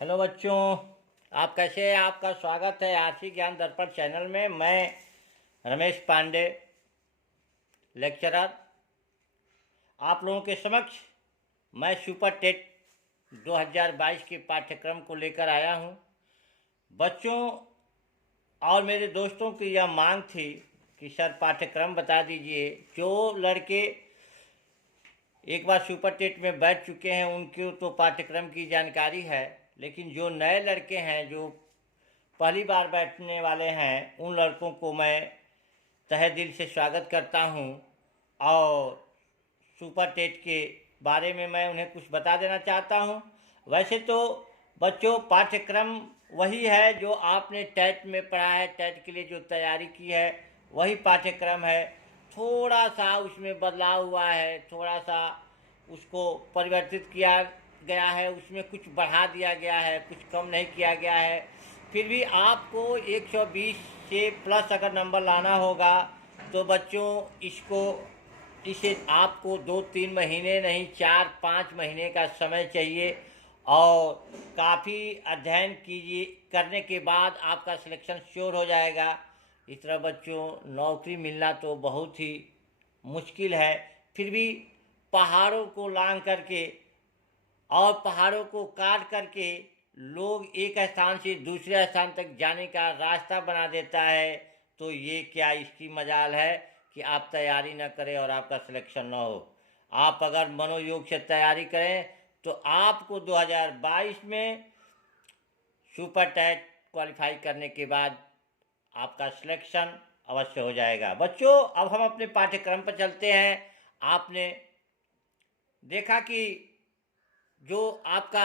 Hello बच्चों, आप कैसे हैं? आपका स्वागत है आरसी ज्ञान दर्पण चैनल में। मैं रमेश पांडे, लेक्चरर, आप लोगों के समक्ष मैं सुपर टेट 2022 के पाठ्यक्रम को लेकर आया हूं। बच्चों और मेरे दोस्तों की यह मांग थी कि सर पाठ्यक्रम बता दीजिए। जो लड़के एक बार सुपर टेट में बैठ चुके हैं उनको तो पाठ्यक्रम की जानकारी है, लेकिन जो नए लड़के हैं, जो पहली बार बैठने वाले हैं, उन लड़कों को मैं तहे दिल से स्वागत करता हूं और सुपर टेट के बारे में मैं उन्हें कुछ बता देना चाहता हूं। वैसे तो बच्चों पाठ्यक्रम वही है जो आपने टेट में पढ़ा है, टेट के लिए जो तैयारी की है वही पाठ्यक्रम है। थोड़ा सा उसमें बदलाव हुआ है, थोड़ा सा उसको परिवर्तित किया गया है, उसमें कुछ बढ़ा दिया गया है, कुछ कम नहीं किया गया है। फिर भी आपको 120 से प्लस अगर नंबर लाना होगा तो बच्चों इसे आपको 2-3 महीने नहीं 4-5 महीने का समय चाहिए और काफ़ी अध्ययन कीजिए। करने के बाद आपका सिलेक्शन श्योर हो जाएगा। इस तरह बच्चों नौकरी मिलना तो बहुत ही मुश्किल है, फिर भी पहाड़ों को लांघ करके और पहाड़ों को काट करके लोग एक स्थान से दूसरे स्थान तक जाने का रास्ता बना देता है। तो ये क्या इसकी मजाल है कि आप तैयारी न करें और आपका सिलेक्शन न हो। आप अगर मनोयोग से तैयारी करें तो आपको 2022 में सुपर टेट क्वालिफाई करने के बाद आपका सिलेक्शन अवश्य हो जाएगा। बच्चों अब हम अपने पाठ्यक्रम पर चलते हैं। आपने देखा कि जो आपका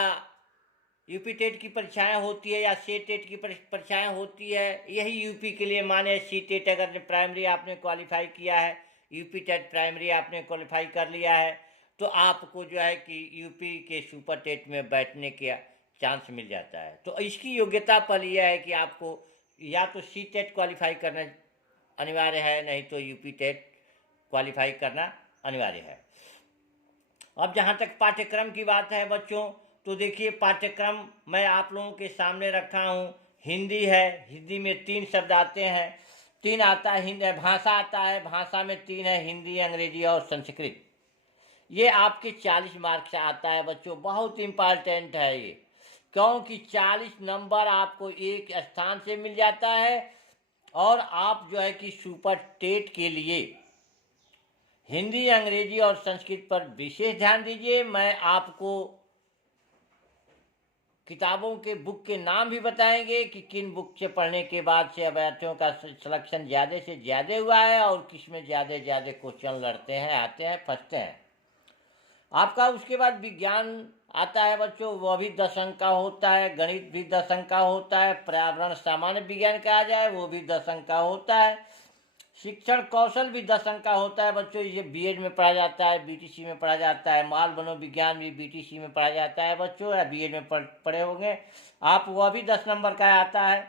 यूपी टेट की परीक्षाएं होती है या सी टेट की परीक्षाएं होती है, यही यूपी के लिए माने। सी टेट अगर प्राइमरी आपने क्वालिफाई किया है, यूपी टेट प्राइमरी आपने क्वालिफाई कर लिया है, तो आपको जो है कि यूपी के सुपर टेट में बैठने का चांस मिल जाता है। तो इसकी योग्यता पर यह है कि आपको या तो सी टेट क्वालिफाई करना अनिवार्य है, नहीं तो यूपी टेट क्वालिफाई करना अनिवार्य है। अब जहाँ तक पाठ्यक्रम की बात है बच्चों, तो देखिए पाठ्यक्रम मैं आप लोगों के सामने रखा हूँ। हिंदी है, हिंदी में 3 शब्द आते हैं, 3 आता है। हिंदी भाषा आता है, भाषा में 3 है, हिंदी, अंग्रेजी और संस्कृत। ये आपके 40 मार्क्स से आता है बच्चों। बहुत इम्पॉर्टेंट है ये, क्योंकि 40 नंबर आपको एक स्थान से मिल जाता है और आप जो है कि सुपर टेट के लिए हिंदी, अंग्रेजी और संस्कृत पर विशेष ध्यान दीजिए। मैं आपको किताबों के बुक के नाम भी बताएंगे कि किन बुक से पढ़ने के बाद से अभ्यर्थियों का सिलेक्शन ज़्यादा से ज़्यादा हुआ है और किस में ज़्यादा क्वेश्चन लड़ते हैं, आते हैं, फंसते हैं। आपका उसके बाद विज्ञान आता है बच्चों, वह भी 10 अंक का होता है। गणित भी 10 अंक का होता है। पर्यावरण सामान्य विज्ञान कहा जाए वो भी 10 अंक का होता है। शिक्षण कौशल भी 10 अंक का होता है बच्चों। ये बीएड में पढ़ा जाता है, बीटीसी में पढ़ा जाता है। माल मनोविज्ञान भी बीटीसी में पढ़ा जाता है बच्चों, या बीएड में पढ़े होंगे आप, वह भी 10 नंबर का आता है।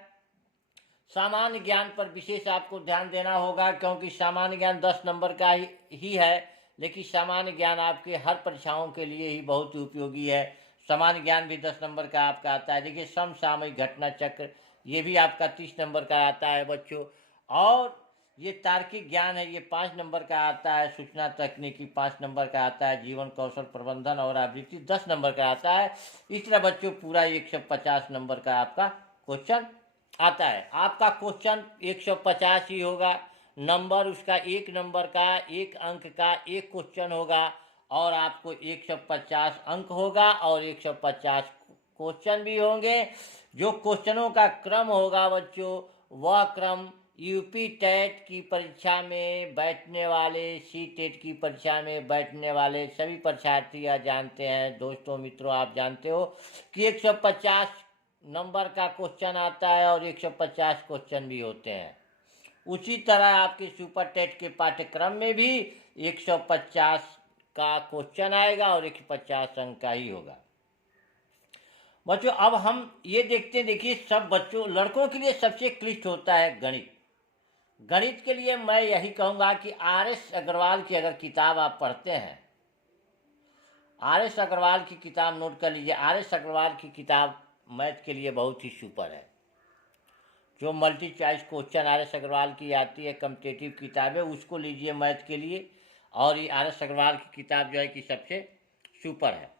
सामान्य ज्ञान पर विशेष आपको ध्यान देना होगा, क्योंकि सामान्य ज्ञान 10 नंबर का ही है, लेकिन सामान्य ज्ञान आपके हर परीक्षाओं के लिए ही बहुत उपयोगी है। सामान्य ज्ञान भी 10 नंबर का आपका आता है। देखिए समसामयिक घटना चक्र, ये भी आपका 30 नंबर का आता है बच्चों। और ये तार्किक ज्ञान है, ये 5 नंबर का आता है। सूचना तकनीकी 5 नंबर का आता है। जीवन कौशल प्रबंधन और आवृत्ति 10 नंबर का आता है। इस तरह बच्चों पूरा 150 नंबर का आपका क्वेश्चन आता है। आपका क्वेश्चन 150 ही होगा। नंबर उसका 1 नंबर का, 1 अंक का 1 क्वेश्चन होगा और आपको 150 अंक होगा और 150 क्वेश्चन भी होंगे। जो क्वेश्चनों का क्रम होगा बच्चों, वह क्रम यूपी टेट की परीक्षा में बैठने वाले, सी टेट की परीक्षा में बैठने वाले सभी परीक्षार्थी यह जानते हैं। दोस्तों मित्रों, आप जानते हो कि 150 नंबर का क्वेश्चन आता है और 150 क्वेश्चन भी होते हैं। उसी तरह आपके सुपर टेट के पाठ्यक्रम में भी 150 का क्वेश्चन आएगा और 150 अंक का ही होगा बच्चों। अब हम ये देखते हैं, देखिए सब बच्चों लड़कों के लिए सबसे क्लिष्ट होता है गणित। गणित के लिए मैं यही कहूँगा कि आर.एस. अग्रवाल की अगर किताब आप पढ़ते हैं, आर.एस. अग्रवाल की किताब नोट कर लीजिए। आर.एस. अग्रवाल की किताब मैथ के लिए बहुत ही सुपर है। जो multi choice question R S Agrawal की आती है कम्पिटेटिव किताबें, उसको लीजिए मैथ के लिए। और ये आर एस अग्रवाल की किताब जो है कि सबसे सुपर है।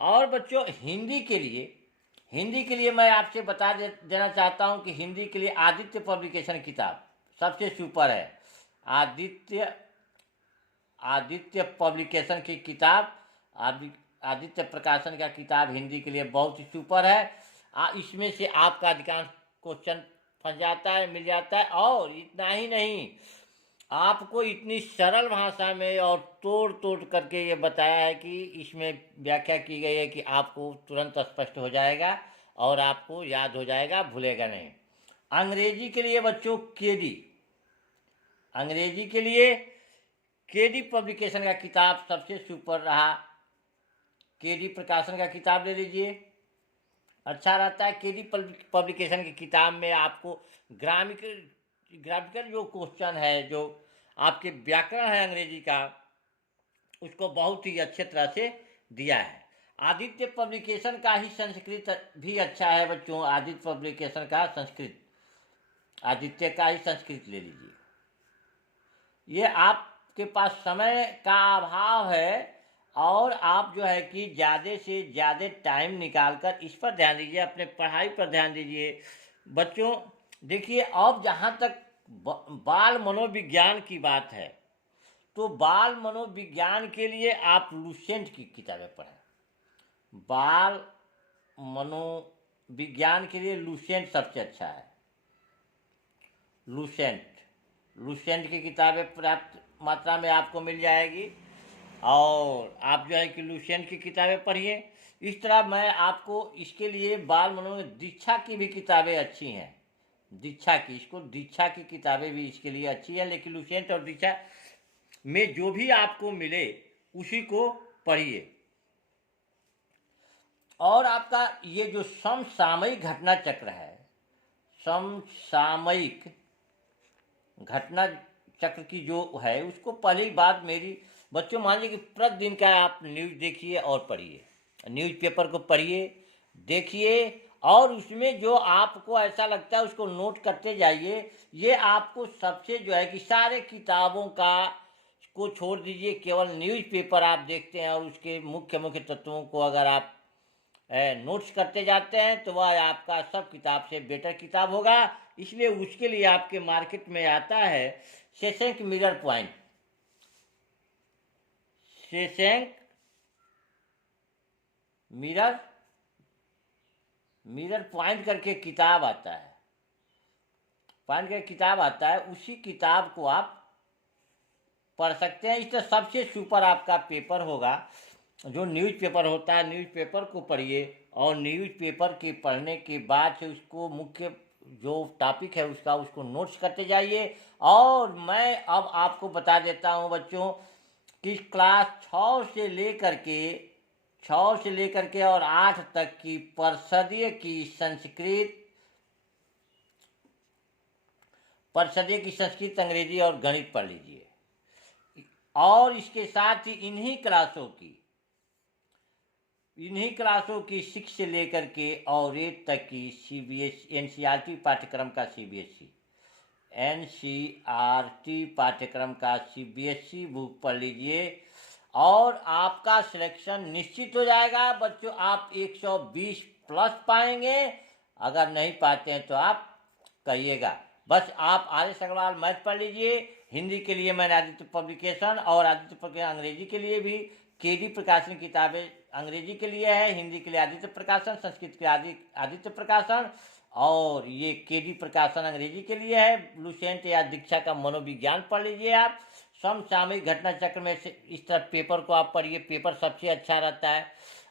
और बच्चों हिंदी के लिए मैं आपसे बता देना चाहता हूँ कि हिंदी के लिए आदित्य पब्लिकेशन किताब सबसे सुपर है। आदित्य पब्लिकेशन की किताब, आदित्य प्रकाशन का किताब हिंदी के लिए बहुत ही सुपर है। इसमें से आपका अधिकांश क्वेश्चन फंस जाता है, मिल जाता है। और इतना ही नहीं, आपको इतनी सरल भाषा में और तोड़ तोड़ करके ये बताया है कि इसमें व्याख्या की गई है कि आपको तुरंत स्पष्ट हो जाएगा और आपको याद हो जाएगा, भूलेगा नहीं। अंग्रेजी के लिए बच्चों अंग्रेजी के लिए केडी पब्लिकेशन का किताब सबसे सुपर रहा। केडी प्रकाशन का किताब ले लीजिए, अच्छा रहता है। केडी पब्लिकेशन की किताब में आपको ग्रामिकल जो क्वेश्चन है, जो आपके व्याकरण है अंग्रेजी का, उसको बहुत ही अच्छे तरह से दिया है। आदित्य पब्लिकेशन का ही संस्कृत भी अच्छा है बच्चों। आदित्य पब्लिकेशन का संस्कृत, आदित्य का ही संस्कृत ले लीजिए। ये आपके पास समय का अभाव है और आप जो है कि ज़्यादा से ज़्यादा टाइम निकालकर इस पर ध्यान दीजिए, अपने पढ़ाई पर ध्यान दीजिए। बच्चों देखिए, अब जहाँ तक बाल मनोविज्ञान की बात है, तो बाल मनोविज्ञान के लिए आप लुसेंट की किताबें पढ़ें। बाल मनोविज्ञान के लिए लुसेंट सबसे अच्छा है। लुसेंट की किताबें पर्याप्त मात्रा में आपको मिल जाएगी और आप जो है कि लुसेंट की किताबें पढ़िए। इस तरह मैं आपको इसके लिए बाल मनोविज्ञान, दीक्षा की भी किताबें अच्छी हैं। दीक्षा की किताबें भी इसके लिए अच्छी है। लेकिन लुसेंट और दीक्षा में जो भी आपको मिले उसी को पढ़िए। और आपका ये जो समसामयिक घटना चक्र है, समसामयिक घटना चक्र की जो है, उसको पहली बात मेरी बच्चों, मान लीजिए कि प्रतिदिन का आप न्यूज़ देखिए और पढ़िए, न्यूज़पेपर को पढ़िए, देखिए, और उसमें जो आपको ऐसा लगता है उसको नोट करते जाइए। ये आपको सबसे जो है कि सारे किताबों को छोड़ दीजिए, केवल न्यूज़पेपर आप देखते हैं और उसके मुख्य तत्वों को अगर आप नोट्स करते जाते हैं तो वह आपका सब किताब से बेटर किताब होगा। इसलिए उसके लिए आपके मार्केट में आता है शेशैंक मिरर पॉइंट। शेशैंक मिरर पॉइंट करके किताब आता है, उसी किताब को आप पढ़ सकते हैं। इस तरह सबसे सुपर आपका पेपर होगा जो न्यूज़पेपर होता है। न्यूज़पेपर को पढ़िए और न्यूज़पेपर के पढ़ने के बाद से उसको मुख्य जो टॉपिक है उसको नोट्स करते जाइए। और मैं अब आपको बता देता हूँ बच्चों कि क्लास 6 से लेकर के और 8 तक की परिषदीय की संस्कृत, अंग्रेजी और गणित पढ़ लीजिए। और इसके साथ ही इन्हीं क्लासों की 6 से लेकर के और 8 तक की CBSE NCERT पाठ्यक्रम का CBSE बुक पढ़ लीजिए और आपका सिलेक्शन निश्चित हो जाएगा बच्चों। आप 120 प्लस पाएंगे। अगर नहीं पाते हैं तो आप कहिएगा। बस आप RS अग्रवाल मैथ पढ़ लीजिए। हिंदी के लिए मैंने आदित्य पब्लिकेशन और आदित्य पब्लिकेशन, अंग्रेजी के लिए भी केडी प्रकाशन किताबें अंग्रेजी के लिए है, हिंदी के लिए आदित्य प्रकाशन, संस्कृत के आदित्य प्रकाशन, और ये केडी प्रकाशन अंग्रेजी के लिए है। लुसेंट या दीक्षा का मनोविज्ञान पढ़ लीजिए आप। समसामयिक घटना चक्र में से इस तरह पेपर को आप पढ़िए, पेपर सबसे अच्छा रहता है।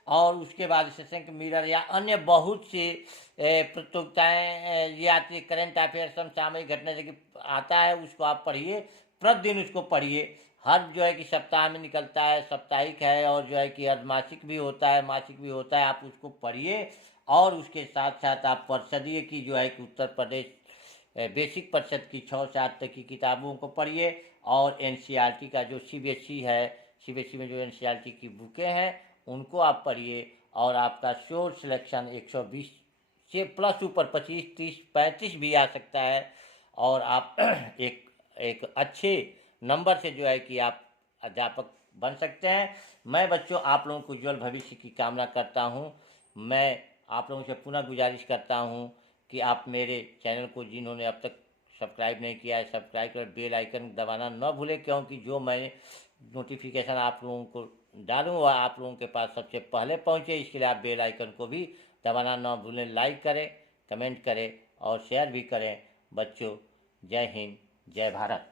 और उसके बाद शेशैंक मिरर या अन्य बहुत से प्रतियोगिताएँ ये आती है, करंट अफेयर समसामयिक घटना चक्र आता है, उसको आप पढ़िए, प्रतिदिन उसको पढ़िए। हर जो है कि सप्ताह में निकलता है, साप्ताहिक है, और जो है कि अर्धमासिक भी होता है, मासिक भी होता है। आप उसको पढ़िए और उसके साथ साथ आप परिषदीय की जो है कि उत्तर प्रदेश बेसिक परिषद की 6 से 8 तक की किताबों को पढ़िए। और NCERT का जो CBSE है, CBSE में जो NCERT की बुकें हैं उनको आप पढ़िए। और आपका श्योर सिलेक्शन 120 से प्लस ऊपर 25, 30, 35 भी आ सकता है। और आप एक एक अच्छे नंबर से जो है कि आप अध्यापक बन सकते हैं। मैं बच्चों आप लोगों को उज्ज्वल भविष्य की कामना करता हूँ। मैं आप लोगों से पुनः गुजारिश करता हूँ कि आप मेरे चैनल को जिन्होंने अब तक सब्सक्राइब नहीं किया है, सब्सक्राइब कर बेल आइकन दबाना न भूलें, क्योंकि जो मैं नोटिफिकेशन आप लोगों को डालूँ वह आप लोगों के पास सबसे पहले पहुँचे। इसके लिए आप बेल आइकन को भी दबाना न भूलें। लाइक करें, कमेंट करें और शेयर भी करें। बच्चों, जय हिंद, जय भारत।